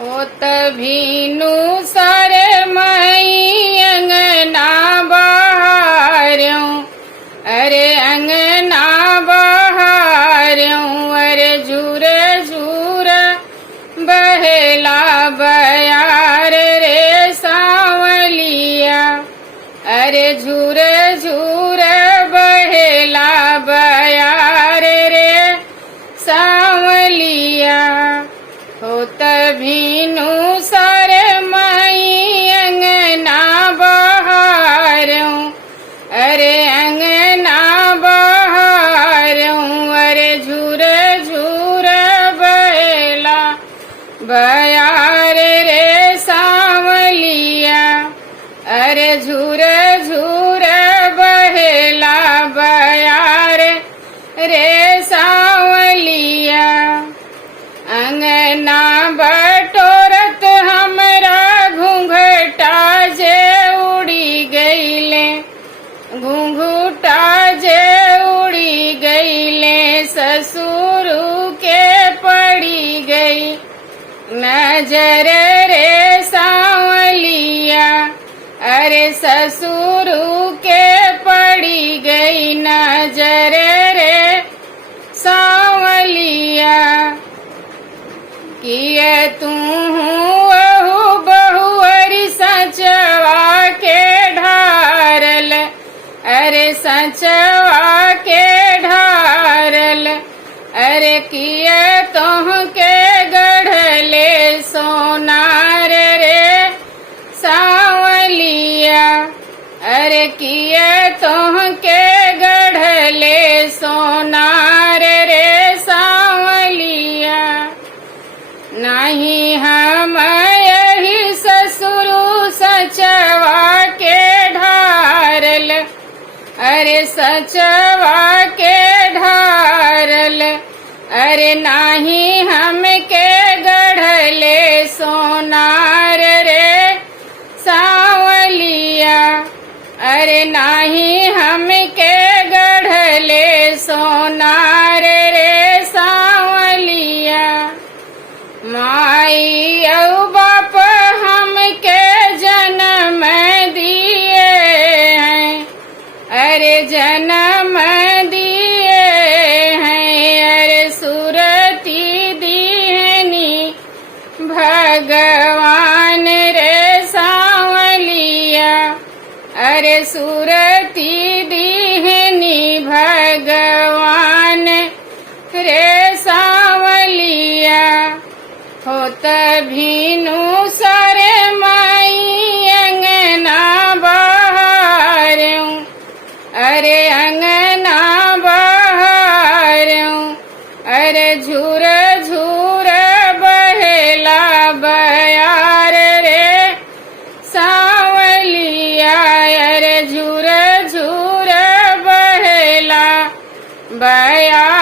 होत भीनु सर मई अंगना बहार्यों, अरे अंगना बहार्यों, अरे झूर झूर बहेला बयार रे सांवलिया, अरे झूर झूर बहेला बयार रे सांवलिया। होत भीनु सर मई अंगना बहार्यों, अरे अंगना बहार्यों, अरे झूर झूर बहेला बयार रे सांवलिया, अरे झूर झूर बहेला बयार रे सांवलिया। अंगना बटोरत हमरा घूंघटा जे उड़ी गईले, घूंघटा जे उड़ी गईले, ससुरु के पड़ी गई नजर रे सांवलिया, अरे ससुरु के पड़ी गई नजर रे सांवलिया। किए तू वहु बहुअरी सचवा के ढारल, अरे सचवा के ढारल, अरे किए तोह के गढ़ले सोनार रे सांवलिया, अरे किए तोह के गढ़ले सोनार रे सांवलिया। नहीं हम यही ससुरु सचवा के ढारल, अरे सचवा के ढारल, अरे नाही हम के गढ़ले सोनार रे सांवलिया, अरे नाही हम के गढ़ले सोनार रे सांवलिया। माई औ बाप हमके जन्म दिए हैं, अरे जन्म दिए हैं, अरे सुरती दीहनी भगवान रे सांवलिया, अरे सुरती दीहनी भगवान रे सांवलिया। होत भीनु सर मई अंगना बहार्यों, अरे अंगना बहार्यों, अरे झूर झूर बहेला बयार रे सांवलिया, अरे झूर झूर बहेला बयार